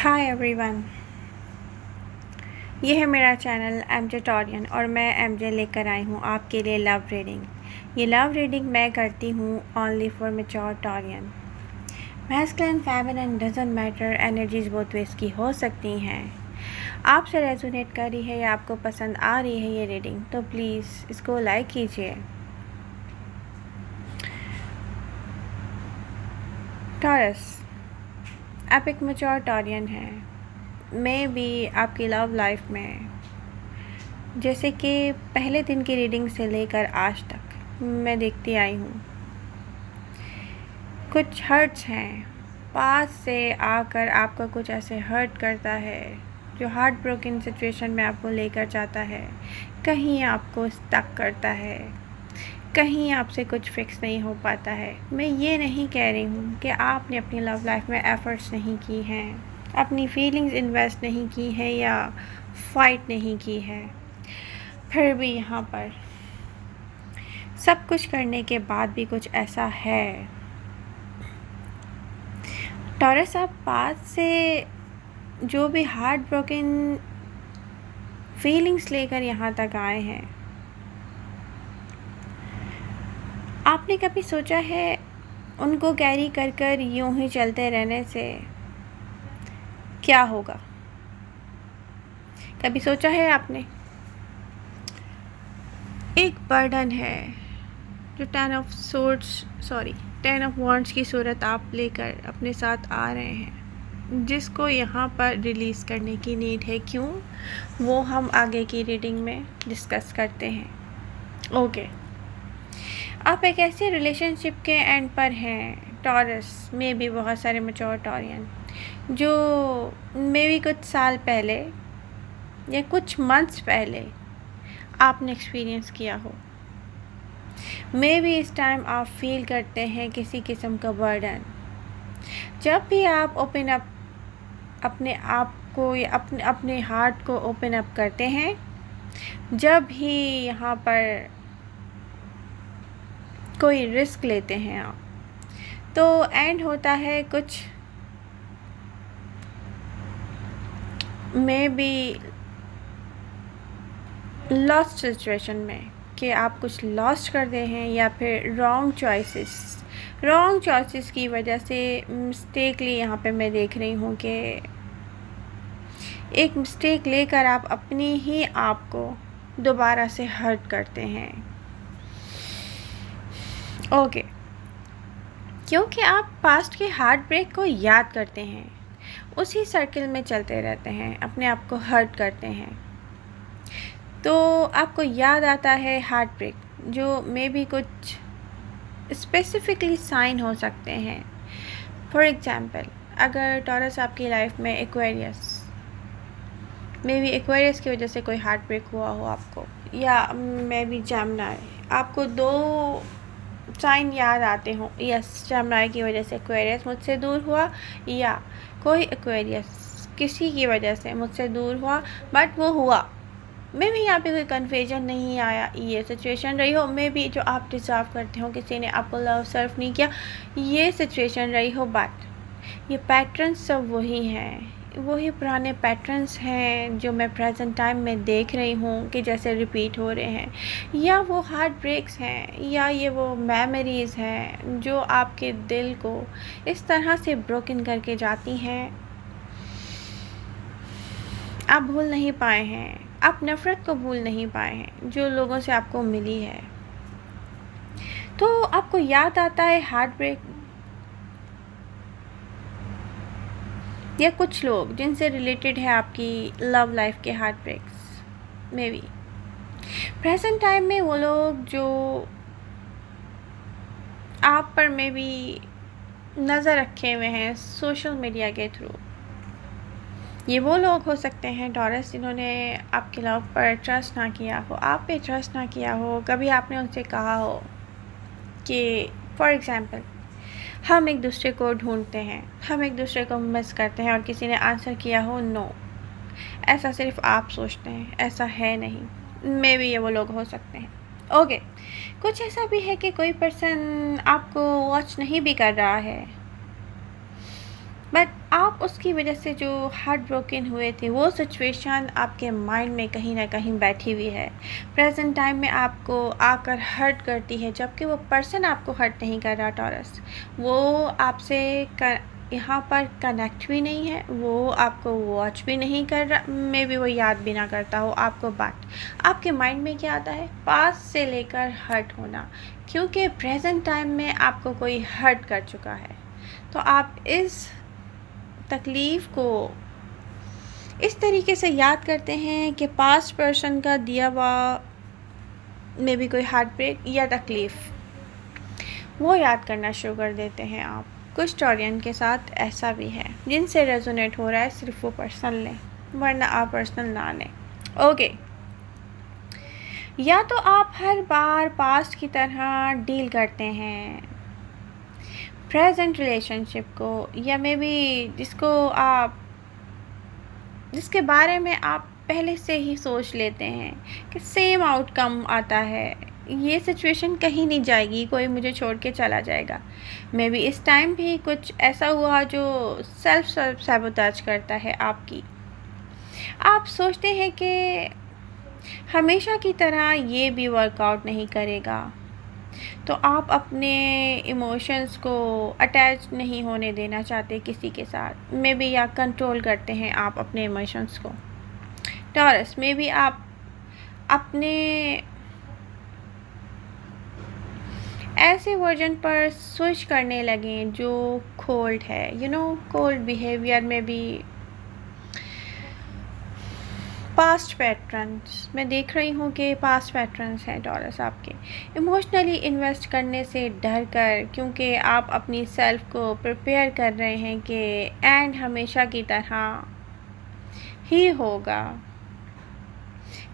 Hi everyone, ये है मेरा चैनल एमजे टॉरियन और मैं एमजे लेकर आई हूँ आपके लिए लव रीडिंग। ये लव रीडिंग मैं करती हूँ only for mature Taurean. Masculine feminine doesn't matter, energies both ways की हो सकती हैं। आपसे रेजोनेट कर रही है या आपको पसंद आ रही है ये रीडिंग तो प्लीज़ इसको लाइक कीजिए। टॉरस, आप एक मैच्योर टॉरियन हैं। मे बी आपकी लव लाइफ में जैसे कि पहले दिन की रीडिंग से लेकर आज तक मैं देखती आई हूँ, कुछ हर्ट्स हैं। पास से आकर आपको कुछ ऐसे हर्ट करता है जो हार्ट ब्रोकन सिचुएशन में आपको लेकर जाता है। कहीं आपको स्टक करता है, कहीं आपसे कुछ फिक्स नहीं हो पाता है। मैं ये नहीं कह रही हूँ कि आपने अपनी लव लाइफ में एफ़र्ट्स नहीं की हैं, अपनी फीलिंग्स इन्वेस्ट नहीं की है या फाइट नहीं की है। फिर भी यहाँ पर सब कुछ करने के बाद भी कुछ ऐसा है। टॉरस, आप पास से जो भी हार्ट ब्रोकन फीलिंग्स लेकर यहाँ तक आए हैं, आपने कभी सोचा है उनको कैरी कर कर यूं ही चलते रहने से क्या होगा? कभी सोचा है आपने? एक बर्डन है जो टेन ऑफ वॉन्ड्स की सूरत आप लेकर अपने साथ आ रहे हैं, जिसको यहाँ पर रिलीज़ करने की नीड है। क्यों, वो हम आगे की रीडिंग में डिस्कस करते हैं। ओके, आप एक ऐसे रिलेशनशिप के एंड पर हैं टॉरस, में भी बहुत सारे मैच्योर टॉरियन जो मे भी कुछ साल पहले या कुछ मंथ्स पहले आपने एक्सपीरियंस किया हो। मे भी इस टाइम आप फील करते हैं किसी किस्म का बर्डन। जब भी आप ओपन अप अपने आप को या अपने हार्ट को ओपन अप करते हैं, जब भी यहाँ पर कोई रिस्क लेते हैं आप, तो एंड होता है कुछ मे बी लॉस्ट सिचुएशन में, कि आप कुछ लॉस्ट कर दे हैं या फिर रॉन्ग चॉइसेस की वजह से मिस्टेकली यहाँ पे मैं देख रही हूँ कि एक मिस्टेक लेकर आप अपनी ही आप को दोबारा से हर्ट करते हैं। ओके, क्योंकि आप पास्ट के हार्ट ब्रेक को याद करते हैं, उसी सर्किल में चलते रहते हैं, अपने आप को हर्ट करते हैं, तो आपको याद आता है हार्ट ब्रेक, जो मे भी कुछ स्पेसिफिकली साइन हो सकते हैं। फॉर एग्ज़ाम्पल, अगर टॉरस आपकी लाइफ में एक्वेरियस, मे बी एक्वेरियस की वजह से कोई हार्ट ब्रेक हुआ हो आपको, या मे बी जेमिनी, आपको दो साइन याद आते हों। यस, जेमिनी की वजह से एक्वेरियस मुझसे दूर हुआ, या कोई एक्वेरियस किसी की वजह से मुझसे दूर हुआ, बट वो हुआ। मे भी यहाँ पे कोई कन्फ्यूजन नहीं आया, ये सिचुएशन रही हो। मे भी जो आप डिज़र्व करते हो, किसी ने आपको लव सर्व नहीं किया, ये सिचुएशन रही हो। बट ये पैटर्न्स सब वही हैं, वही पुराने पैटर्न्स हैं जो मैं प्रेजेंट टाइम में देख रही हूँ कि जैसे रिपीट हो रहे हैं, या वो हार्ट ब्रेक्स हैं, या ये वो मेमोरीज़ हैं जो आपके दिल को इस तरह से ब्रोकन करके जाती हैं, आप भूल नहीं पाए हैं, आप नफ़रत को भूल नहीं पाए हैं जो लोगों से आपको मिली है। तो आपको याद आता है हार्ट ब्रेक, या कुछ लोग जिनसे रिलेटेड है आपकी लव लाइफ के heart breaks. May be present time में वो लोग जो आप पर मे बी नज़र रखे हुए हैं सोशल मीडिया के थ्रू, ये वो लोग हो सकते हैं टॉरस जिन्होंने आपके लव पर ट्रस्ट ना किया हो, आप पे ट्रस्ट ना किया हो। कभी आपने उनसे कहा हो कि फॉर एग्ज़ाम्पल, हम एक दूसरे को ढूंढते हैं, हम एक दूसरे को मिस करते हैं, और किसी ने आंसर किया हो नो, ऐसा सिर्फ आप सोचते हैं, ऐसा है नहीं। मे बी ये वो लोग हो सकते हैं। ओके, कुछ ऐसा भी है कि कोई पर्सन आपको वॉच नहीं भी कर रहा है, बट आप उसकी वजह से जो हार्ट ब्रोकन हुए थे, वो सिचुएशन आपके माइंड में कहीं ना कहीं बैठी हुई है, प्रेजेंट टाइम में आपको आकर हर्ट करती है, जबकि वो पर्सन आपको हर्ट नहीं कर रहा टॉरस। वो आपसे यहाँ पर कनेक्ट भी नहीं है, वो आपको वॉच भी नहीं कर रहा, मे बी वो याद भी ना करता हो आपको। बात आपके माइंड में क्या आता है, पास से लेकर हर्ट होना, क्योंकि प्रेजेंट टाइम में आपको कोई हर्ट कर चुका है। तो आप इस तकलीफ़ को इस तरीके से याद करते हैं कि पास्ट पर्सन का दिया हुआ में भी कोई हार्ट ब्रेक या तकलीफ़, वो याद करना शुरू कर देते हैं आप। कुछ स्टोरियन के साथ ऐसा भी है, जिनसे रेजोनेट हो रहा है सिर्फ वो पर्सन लें, वरना आप पर्सनल ना लें। ओके, या तो आप हर बार पास्ट की तरह डील करते हैं प्रेजेंट रिलेशनशिप को, या मे बी जिसके बारे में आप पहले से ही सोच लेते हैं कि सेम आउटकम आता है, ये सिचुएशन कहीं नहीं जाएगी, कोई मुझे छोड़ के चला जाएगा। मे बी इस टाइम भी कुछ ऐसा हुआ जो सेल्फ सैबोटेज करता है आपकी। आप सोचते हैं कि हमेशा की तरह ये भी वर्कआउट नहीं करेगा, तो आप अपने इमोशंस को अटैच नहीं होने देना चाहते किसी के साथ, मे बी, या कंट्रोल करते हैं आप अपने इमोशंस को। टॉरस, मे बी आप अपने ऐसे वर्जन पर स्विच करने लगें जो कोल्ड है, कोल्ड बिहेवियर में भी पास्ट पैटर्न्स मैं देख रही हूँ कि पास्ट पैटर्न्स हैं टॉरस आपके, इमोशनली इन्वेस्ट करने से डर कर, क्योंकि आप अपनी सेल्फ को प्रिपेयर कर रहे हैं कि एंड हमेशा की तरह ही होगा,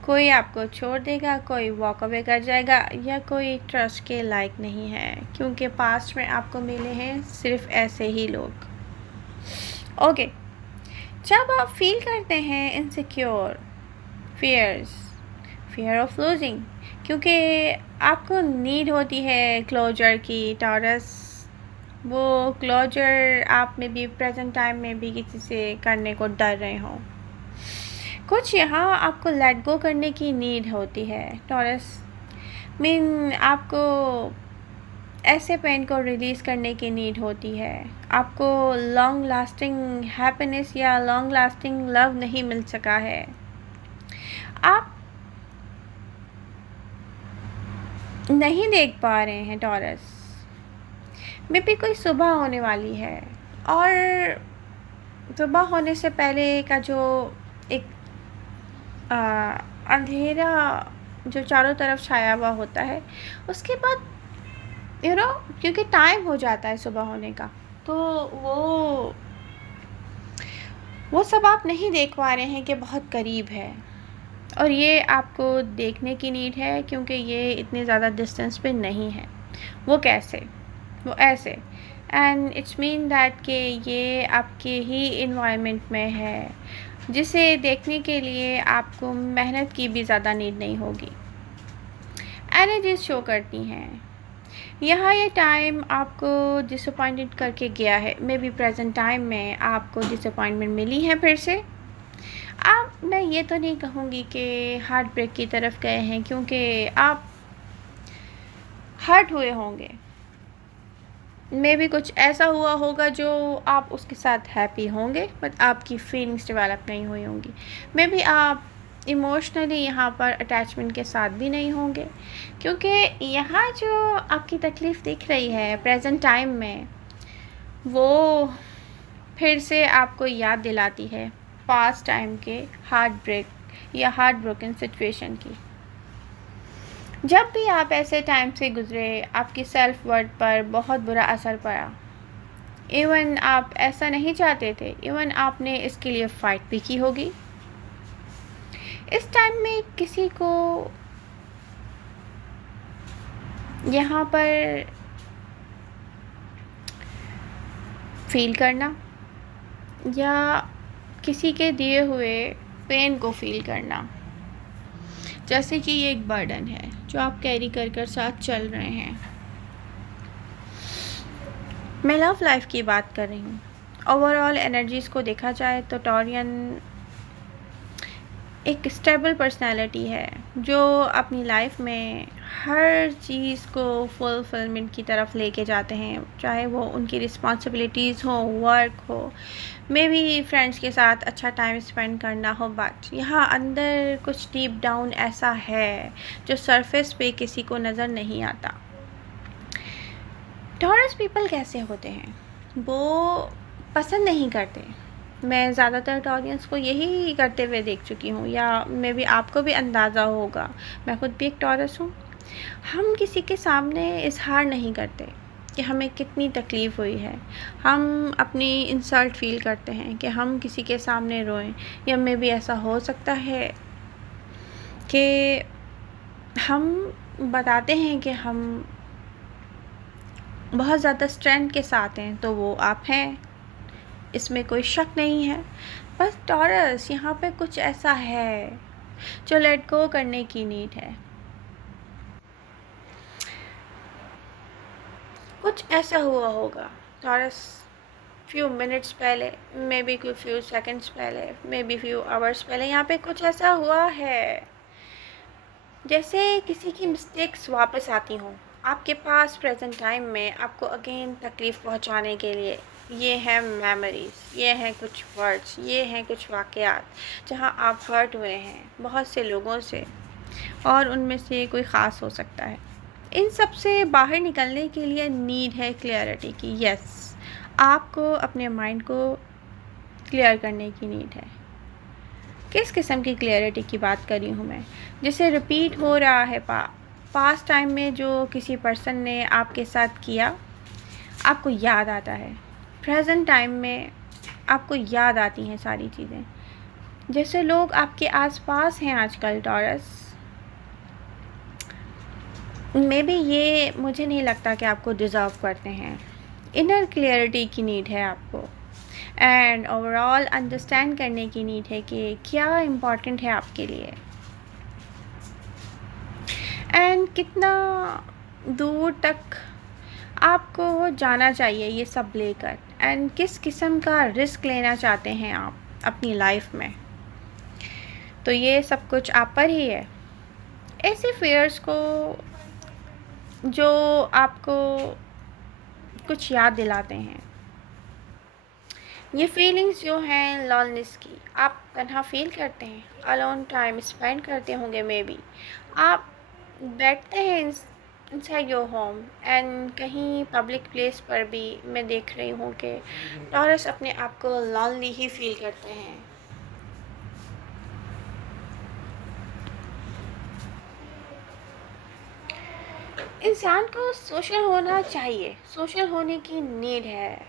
कोई आपको छोड़ देगा, कोई वॉक अवे कर जाएगा, या कोई ट्रस्ट के लायक नहीं है, क्योंकि पास्ट में आपको मिले हैं सिर्फ ऐसे ही लोग। ओके, जब आप फील करते हैं इनसिक्योर, फियर ऑफ लूजिंग, क्योंकि आपको नीड होती है क्लोजर की टॉरस, वो क्लोजर आप में भी प्रेजेंट टाइम में भी किसी से करने को डर रहे हो। कुछ यहाँ आपको लेट गो करने की नीड होती है टॉरस, आपको ऐसे पेन को रिलीज़ करने की नीड होती है, आपको लॉन्ग लास्टिंग हैप्पीनेस या लॉन्ग लास्टिंग लव नहीं मिल सका है, आप नहीं देख पा रहे हैं टॉरस। मे बी कोई सुबह होने वाली है, और सुबह होने से पहले का जो एक अंधेरा जो चारों तरफ छाया हुआ होता है, उसके बाद क्योंकि टाइम हो जाता है सुबह होने का, तो वो सब आप नहीं देख पा रहे हैं कि बहुत करीब है, और ये आपको देखने की नीड है, क्योंकि ये इतने ज़्यादा डिस्टेंस पे नहीं है। वो कैसे, वो ऐसे, एंड इट्स मीन दैट कि ये आपके ही इन्वायरमेंट में है, जिसे देखने के लिए आपको मेहनत की भी ज़्यादा नीड नहीं होगी। एनर्जीज शो करती हैं यहाँ, ये टाइम आपको डिसअपॉइंटेड करके गया है, मे बी प्रेजेंट टाइम में आपको डिसअपॉइंटमेंट मिली है फिर से। मैं ये तो नहीं कहूँगी कि हार्ट ब्रेक की तरफ गए हैं, क्योंकि आप हर्ट हुए होंगे, मे भी कुछ ऐसा हुआ होगा जो आप उसके साथ हैप्पी होंगे, बट आपकी फीलिंग्स डेवलप नहीं हुई होंगी, मे भी आप इमोशनली यहाँ पर अटैचमेंट के साथ भी नहीं होंगे, क्योंकि यहाँ जो आपकी तकलीफ़ दिख रही है प्रेजेंट टाइम में, वो फिर से आपको याद दिलाती है पास्ट टाइम के हार्ट ब्रेक या हार्ट ब्रोकन सिचुएशन की। जब भी आप ऐसे टाइम से गुजरे, आपकी सेल्फ वर्थ पर बहुत बुरा असर पड़ा, इवन आप ऐसा नहीं चाहते थे, इवन आपने इसके लिए फ़ाइट भी की होगी। इस टाइम में किसी को यहाँ पर फील करना या किसी के दिए हुए पेन को फील करना, जैसे कि ये एक बर्डन है जो आप कैरी कर साथ चल रहे हैं। मैं लव लाइफ की बात कर रही हूँ, ओवरऑल एनर्जीज़ को देखा जाए तो टॉरियन एक स्टेबल पर्सनालिटी है जो अपनी लाइफ में हर चीज़ को फुलफिलमेंट की तरफ लेके जाते हैं, चाहे वो उनकी रिस्पॉन्सिबिलिटीज़ हो, वर्क हो, मे बी फ्रेंड्स के साथ अच्छा टाइम स्पेंड करना हो। बट यहाँ अंदर कुछ डीप डाउन ऐसा है जो सरफेस पे किसी को नज़र नहीं आता। टॉरस पीपल कैसे होते हैं, वो पसंद नहीं करते। मैं ज़्यादातर टॉरियंस को यही करते हुए देख चुकी हूँ, या मे बी आपको भी अंदाज़ा होगा, मैं खुद भी एक टॉरस हूँ। हम किसी के सामने इजहार नहीं करते कि हमें कितनी तकलीफ़ हुई है। हम अपनी इंसल्ट फील करते हैं कि हम किसी के सामने रोएं, या मे बी ऐसा हो सकता है कि हम बताते हैं कि हम बहुत ज़्यादा स्ट्रेंथ के साथ हैं, तो वो आप हैं, इसमें कोई शक नहीं है। बस टॉरस यहाँ पे कुछ ऐसा है जो लेट गो करने की नीड है। कुछ ऐसा हुआ होगा टॉरस फ्यू मिनट्स पहले, मे बी कोई फ्यू सेकंड्स पहले, मे बी फ्यू आवर्स पहले, यहाँ पे कुछ ऐसा हुआ है जैसे किसी की मिस्टेक्स वापस आती हों आपके पास प्रेजेंट टाइम में, आपको अगेन तकलीफ़ पहुंचाने के लिए। ये हैं मेमोरीज़, ये हैं कुछ वर्ड्स, ये हैं कुछ वाक़यात जहां आप हर्ट हुए हैं बहुत से लोगों से, और उनमें से कोई ख़ास हो सकता है। इन सब से बाहर निकलने के लिए नीड है क्लियरिटी की। यस, आपको अपने माइंड को क्लियर करने की नीड है। किस किस्म की क्लियरिटी की बात कर रही हूँ मैं? जिसे रिपीट हो रहा है पास्ट टाइम में जो किसी पर्सन ने आपके साथ किया, आपको याद आता है। प्रेजेंट टाइम में आपको याद आती हैं सारी चीज़ें। जैसे लोग आपके आसपास हैं आजकल टॉरस, मे बी ये मुझे नहीं लगता कि आपको डिज़र्व करते हैं। इनर क्लियरिटी की नीड है आपको, एंड ओवरऑल अंडरस्टैंड करने की नीड है कि क्या इम्पॉर्टेंट है आपके लिए, एंड कितना दूर तक आपको जाना चाहिए ये सब लेकर, एंड किस किस्म का रिस्क लेना चाहते हैं आप अपनी लाइफ में। तो ये सब कुछ आप पर ही है। ऐसे फेयर्स को जो आपको कुछ याद दिलाते हैं, ये फीलिंग्स जो हैं लॉननेस की, आप तन्हा फील करते हैं, अलोन टाइम स्पेंड करते होंगे, मे बी आप बैठते हैं इनसाइड योर होम, एंड कहीं पब्लिक प्लेस पर भी मैं देख रही हूँ कि टॉरस अपने आप को लॉनली ही फील करते हैं। इंसान को सोशल होना चाहिए, सोशल होने की नीड है।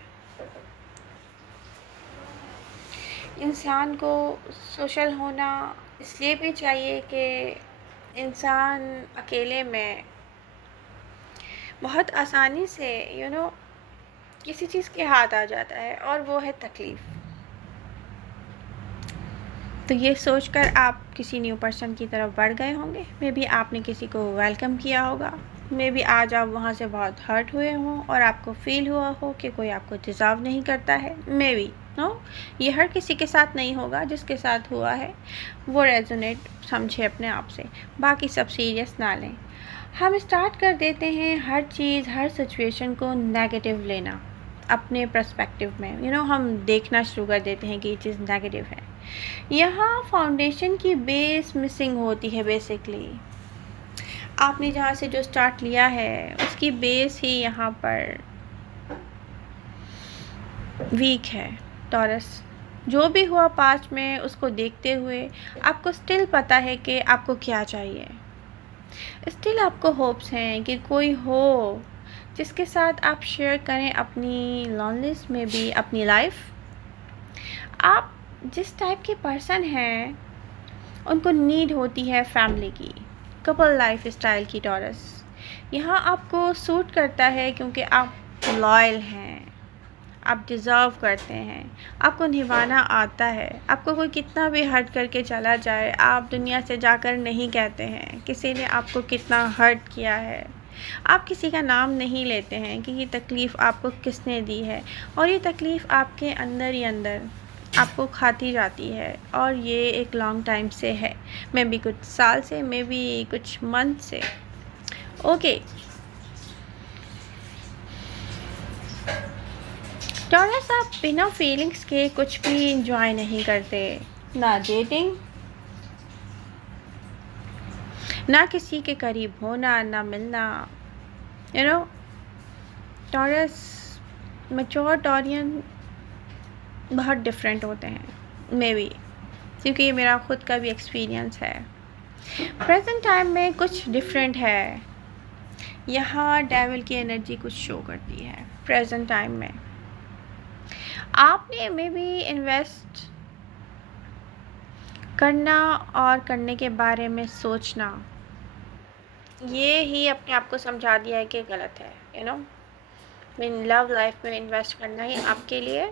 इंसान को सोशल होना इसलिए भी चाहिए कि इंसान अकेले में बहुत आसानी से किसी चीज़ के हाथ आ जाता है, और वो है तकलीफ़। तो ये सोचकर आप किसी न्यू पर्सन की तरफ बढ़ गए होंगे, मे बी आपने किसी को वेलकम किया होगा, मे बी आज आप वहाँ से बहुत हर्ट हुए हों और आपको फील हुआ हो कि कोई आपको डिज़र्व नहीं करता है। मे बी ये हर किसी के साथ नहीं होगा, जिसके साथ हुआ है वो रेजोनेट समझे अपने आप से, बाकी सब सीरियस ना लें। हम स्टार्ट कर देते हैं हर चीज़, हर सिचुएशन को नेगेटिव लेना अपने पर्सपेक्टिव में। हम देखना शुरू कर देते हैं कि ये चीज़ नेगेटिव है। यहाँ फाउंडेशन की बेस मिसिंग होती है। बेसिकली आपने जहाँ से जो स्टार्ट लिया है उसकी बेस ही यहाँ पर वीक है। टॉरस, जो भी हुआ पास्ट में उसको देखते हुए आपको स्टिल पता है कि आपको क्या चाहिए। स्टिल आपको होप्स हैं कि कोई हो जिसके साथ आप शेयर करें अपनी लॉनलीनेस में भी अपनी लाइफ। आप जिस टाइप के पर्सन हैं उनको नीड होती है फैमिली की, कपल लाइफ स्टाइल की। टॉरस यहाँ आपको सूट करता है क्योंकि आप लॉयल हैं, आप डिज़र्व करते हैं, आपको निभाना आता है। आपको कोई कितना भी हर्ट करके चला जाए, आप दुनिया से जाकर नहीं कहते हैं किसी ने आपको कितना हर्ट किया है। आप किसी का नाम नहीं लेते हैं कि ये तकलीफ़ आपको किसने दी है, और ये तकलीफ़ आपके अंदर ही अंदर आपको खाती जाती है, और ये एक लॉन्ग टाइम से है, मे बी कुछ साल से, मे बी कुछ मंथ से। ओके, टॉरस, आप बिना फीलिंग्स के कुछ भी इंजॉय नहीं करते, ना डेटिंग, ना किसी के करीब होना, ना मिलना। You know, taurus, mature Taurean बहुत डिफरेंट होते हैं, मे बी, क्योंकि ये मेरा खुद का भी एक्सपीरियंस है। प्रेजेंट टाइम में कुछ डिफरेंट है, यहाँ डेविल की एनर्जी कुछ शो करती है। प्रेजेंट टाइम में आपने मे बी इन्वेस्ट करना और करने के बारे में सोचना, ये ही अपने आप को समझा दिया है कि गलत है। You know, mean love life में इन्वेस्ट करना ही आपके लिए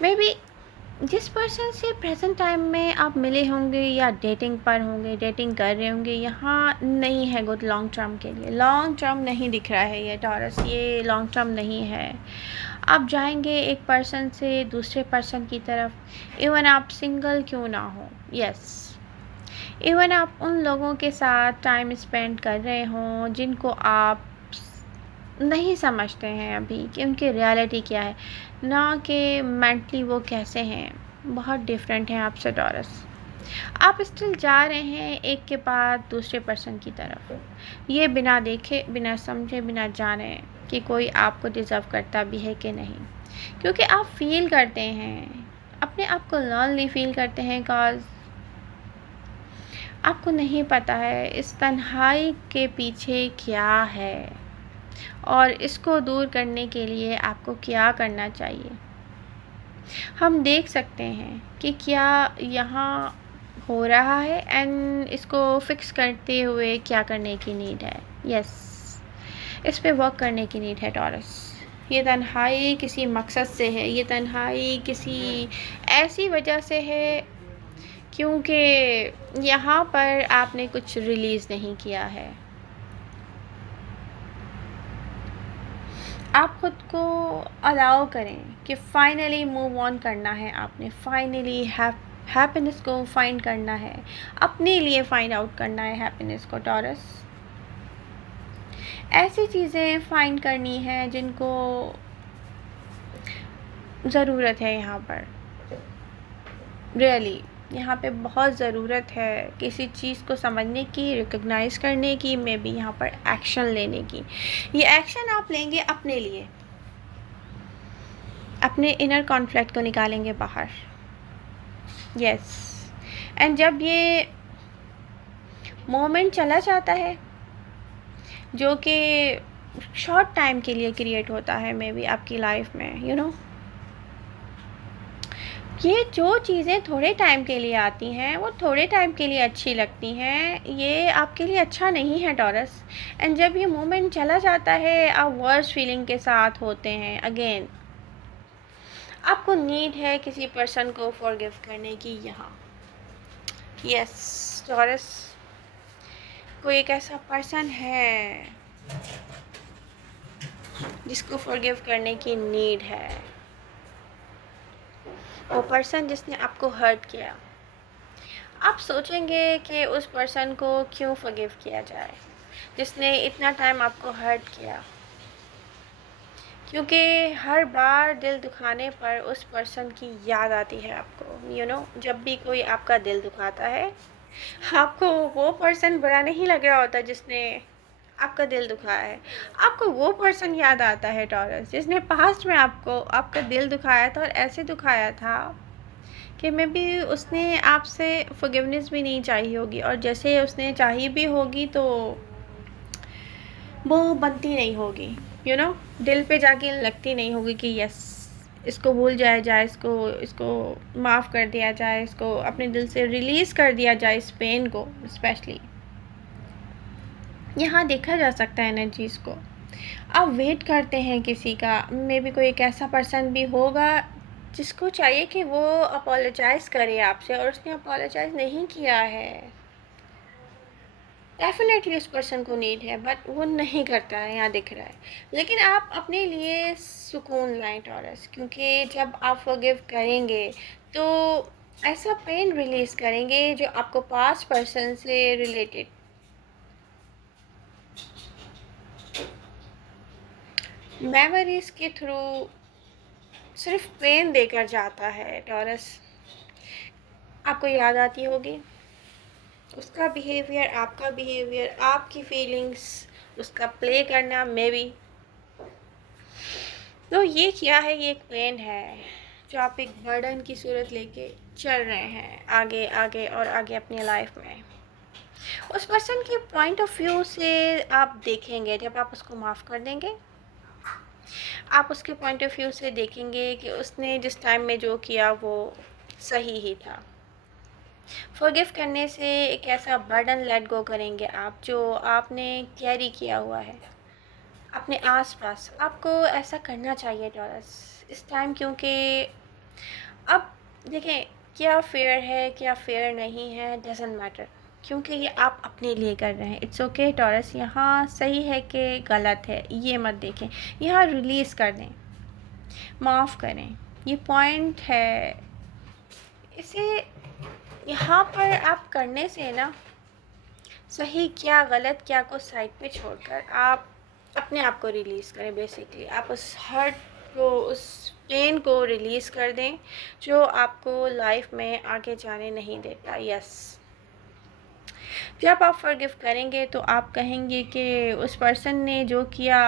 मे बी जिस पर्सन से प्रेजेंट टाइम में आप मिले होंगे या डेटिंग पर होंगे, डेटिंग कर रहे होंगे, यहाँ नहीं है गुड लॉन्ग टर्म के लिए। लॉन्ग टर्म नहीं दिख रहा है ये टॉरस, ये लॉन्ग टर्म नहीं है। आप जाएंगे एक पर्सन से दूसरे पर्सन की तरफ, इवन आप सिंगल क्यों ना हो, यस, इवन आप उन लोगों के साथ टाइम स्पेंड कर रहे हों जिनको आप नहीं समझते हैं अभी कि उनकी रियलिटी क्या है, ना कि मेंटली वो कैसे हैं, बहुत डिफरेंट हैं आपसे टॉरस। आप स्टिल जा रहे हैं एक के बाद दूसरे पर्सन की तरफ, ये बिना देखे, बिना समझे, बिना जाने कि कोई आपको डिज़र्व करता भी है कि नहीं, क्योंकि आप फील करते हैं, अपने आप को लॉनली फील करते हैं, कॉज आपको नहीं पता है इस तन्हाई के पीछे क्या है, और इसको दूर करने के लिए आपको क्या करना चाहिए। हम देख सकते हैं कि क्या यहाँ हो रहा है, एंड इसको फिक्स करते हुए क्या करने की नीड है। यस, इस पे वर्क करने की नीड है टॉरस। ये तन्हाई किसी मकसद से है, ये तन्हाई किसी ऐसी वजह से है क्योंकि यहाँ पर आपने कुछ रिलीज़ नहीं किया है। आप खुद को अलाउ करें कि फाइनली मूव ऑन करना है, आपने फाइनली हैप्पीनेस को फाइंड करना है, अपने लिए फाइंड आउट करना है हैप्पीनेस को टॉरस। ऐसी चीज़ें फाइंड करनी है जिनको ज़रूरत है यहाँ पर, रियली यहाँ पे बहुत ज़रूरत है किसी चीज़ को समझने की, रिकग्नाइज़ करने की, मे बी यहाँ पर एक्शन लेने की। ये एक्शन आप लेंगे अपने लिए, अपने इनर कॉन्फ्लिक्ट को निकालेंगे बाहर। यस, एंड जब ये मोमेंट चला जाता है जो कि शॉर्ट टाइम के लिए क्रिएट होता है मे बी आपकी लाइफ में, यू नो, ये जो चीज़ें थोड़े टाइम के लिए आती हैं वो थोड़े टाइम के लिए अच्छी लगती हैं, ये आपके लिए अच्छा नहीं है टॉरस। एंड जब ये मोमेंट चला जाता है आप वर्स फीलिंग के साथ होते हैं अगेन। आपको नीड है किसी पर्सन को फॉरगिव करने की यहाँ। यस टॉरस, कोई एक ऐसा पर्सन है जिसको फॉरगिव करने की नीड है, वो पर्सन जिसने आपको हर्ट किया। आप सोचेंगे कि उस पर्सन को क्यों फॉरगिव किया जाए जिसने इतना टाइम आपको हर्ट किया, क्योंकि हर बार दिल दुखाने पर उस पर्सन की याद आती है आपको। यू नो, जब भी कोई आपका दिल दुखाता है आपको वो पर्सन बुरा नहीं लग रहा होता जिसने आपका दिल दुखाया है, आपको वो पर्सन याद आता है टॉरस जिसने पास्ट में आपको आपका दिल दुखाया था, और ऐसे दुखाया था कि मे बी उसने आपसे फॉरगिवनेस भी नहीं चाहिए होगी, और जैसे उसने चाहिए भी होगी तो वो बनती नहीं होगी। यू नो, दिल पे जाके लगती नहीं होगी कि यस इसको भूल जाया जाए, इसको इसको माफ़ कर दिया जाए, इसको अपने दिल से रिलीज़ कर दिया जाए इस पेन को। स्पेशली यहाँ देखा जा सकता है एनर्जीज़ को। आप वेट करते हैं किसी का, मे बी कोई एक ऐसा पर्सन भी होगा जिसको चाहिए कि वो अपोलोजाइज़ करे आपसे और उसने अपोलोजाइज़ नहीं किया है, डेफिनेटली उस पर्सन को नीड है बट वो नहीं करता है, यहाँ दिख रहा है। लेकिन आप अपने लिए सुकून लाएं टॉरस, क्योंकि जब आप फॉरगिव करेंगे तो ऐसा पेन रिलीज़ करेंगे जो आपको पास्ट पर्सन से रिलेटेड मेमोरीज़ के थ्रू सिर्फ पेन देकर जाता है टॉरस। आपको याद आती होगी उसका बिहेवियर, आपका बिहेवियर, आपकी फीलिंग्स, उसका प्ले करना मे बी। तो ये क्या है, ये एक पेन है जो आप एक बर्डन की सूरत लेके चल रहे हैं आगे आगे और आगे अपनी लाइफ में। उस पर्सन के पॉइंट ऑफ व्यू से आप देखेंगे, जब आप उसको माफ़ कर देंगे आप उसके पॉइंट ऑफ व्यू से देखेंगे कि उसने जिस टाइम में जो किया वो सही ही था। फॉरगिव करने से एक ऐसा बर्डन लेट गो करेंगे आप जो आपने कैरी किया हुआ है अपने आसपास। आपको ऐसा करना चाहिए टॉरस इस टाइम, क्योंकि अब देखें क्या फेयर है क्या फेयर नहीं है डजंट मैटर, क्योंकि ये आप अपने लिए कर रहे हैं। इट्स ओके टॉरस, यहाँ सही है कि गलत है ये मत देखें, यहाँ रिलीज़ कर दें, माफ़ करें, ये पॉइंट है। इसे यहाँ पर आप करने से ना सही क्या गलत क्या को साइड पे छोड़कर आप अपने आप को रिलीज़ करें। बेसिकली आप उस हर्ट को, उस पेन को रिलीज़ कर दें जो आपको लाइफ में आगे जाने नहीं देता। यस, जब आप फॉरगिव करेंगे तो आप कहेंगे कि उस पर्सन ने जो किया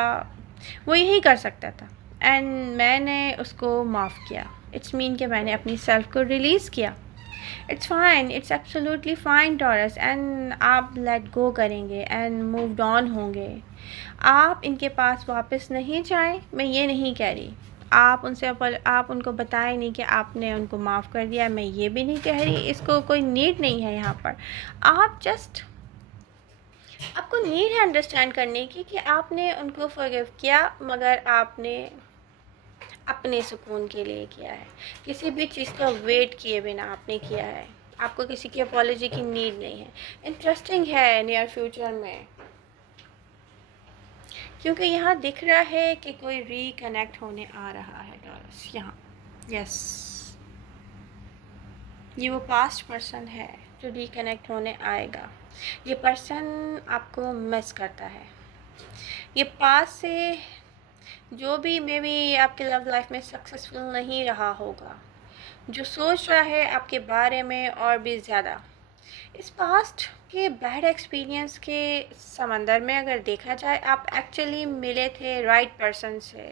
वो यही कर सकता था एंड मैंने उसको माफ़ किया। इट्स मीन कि मैंने अपनी सेल्फ को रिलीज़ किया। It's fine, it's absolutely fine taurus, and आप लेट गो करेंगे एंड मूव्ड ऑन होंगे। आप इनके पास वापस नहीं जाएं, मैं ये नहीं कह रही। आप उनको बताएं नहीं कि आपने उनको माफ़ कर दिया, मैं ये भी नहीं कह रही। इसको कोई नीड नहीं है यहाँ पर। आप जस्ट, आपको नीड है अंडरस्टैंड करने की कि आपने उनको फॉरगिव किया मगर आपने अपने सुकून के लिए किया है, किसी भी चीज़ का वेट किए बिना आपने किया है। आपको किसी की अपॉलॉजी की नीड नहीं है। इंटरेस्टिंग है नियर फ्यूचर में, क्योंकि यहाँ दिख रहा है कि कोई रिकनेक्ट होने आ रहा है टॉरस यहाँ। यस, ये वो पास्ट पर्सन है जो रिकनेक्ट होने आएगा। ये पर्सन आपको मिस करता है। ये पास्ट से जो भी मे बी आपके लव लाइफ में सक्सेसफुल नहीं रहा होगा, जो सोच रहा है आपके बारे में और भी ज़्यादा, इस पास्ट के बैड एक्सपीरियंस के समंदर में अगर देखा जाए, आप एक्चुअली मिले थे राइट पर्सन से,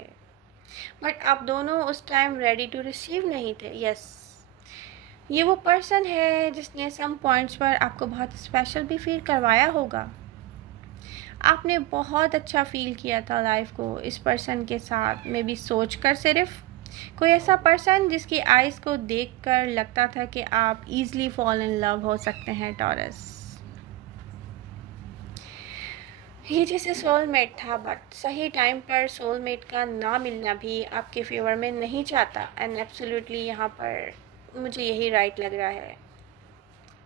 बट आप दोनों उस टाइम रेडी टू रिसीव नहीं थे। यस, ये वो पर्सन है जिसने सम पॉइंट्स पर आपको बहुत स्पेशल भी फील करवाया होगा। आपने बहुत अच्छा फील किया था लाइफ को इस पर्सन के साथ में भी सोच कर। सिर्फ कोई ऐसा पर्सन जिसकी आइज़ को देखकर लगता था कि आप ईज़िली फॉल इन लव हो सकते हैं टॉरस। ये जैसे सोलमेट था, बट सही टाइम पर सोलमेट का ना मिलना भी आपके फेवर में नहीं चाहता। एंड एब्सोल्युटली यहाँ पर मुझे यही राइट लग रहा है।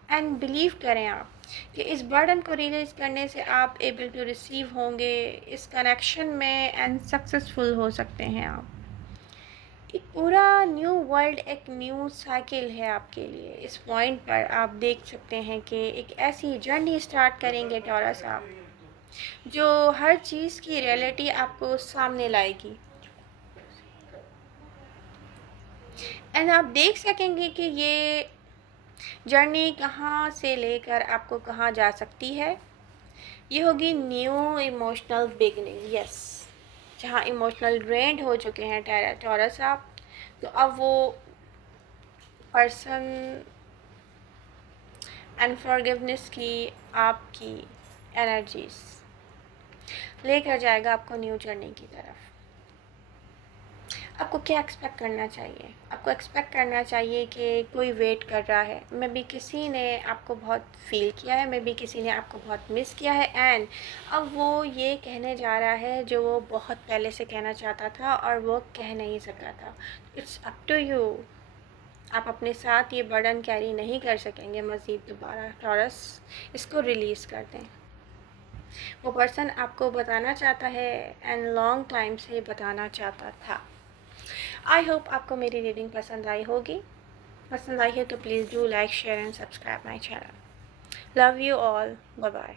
एंड बिलीव करें आप कि इस बर्डन को रिलीज़ करने से आप एबल टू रिसीव होंगे इस कनेक्शन में एंड सक्सेसफुल हो सकते हैं आप। एक पूरा न्यू वर्ल्ड, एक न्यू साइकिल है आपके लिए। इस पॉइंट पर आप देख सकते हैं कि एक ऐसी जर्नी स्टार्ट करेंगे टॉरस आप, जो हर चीज़ की रियलिटी आपको सामने लाएगी एंड आप देख सकेंगे कि ये जर्नी कहाँ से लेकर आपको कहाँ जा सकती है। ये होगी न्यू इमोशनल बिगनिंग। यस, जहाँ इमोशनल ड्रेन्ड हो चुके हैं टॉरस आप, तो अब वो पर्सन एंड फॉरगिवनेस की आपकी एनर्जीज लेकर जाएगा आपको न्यू जर्नी की तरफ। आपको क्या एक्सपेक्ट करना चाहिए? आपको एक्सपेक्ट करना चाहिए कि कोई वेट कर रहा है, मे बी किसी ने आपको बहुत फ़ील किया है, मे बी किसी ने आपको बहुत मिस किया है, एंड अब वो ये कहने जा रहा है जो वो बहुत पहले से कहना चाहता था और वो कह नहीं सका था। It's up to you. आप अपने साथ ये बर्डन कैरी नहीं कर सकेंगे मज़ीद दोबारा। टॉरस, इसको रिलीज़ कर दें। वो पर्सन आपको बताना चाहता है एंड लॉन्ग टाइम से बताना चाहता था। आई होप आपको मेरी रीडिंग पसंद आई होगी। पसंद आई है तो please do like, share and subscribe my channel. Love you all. Bye bye.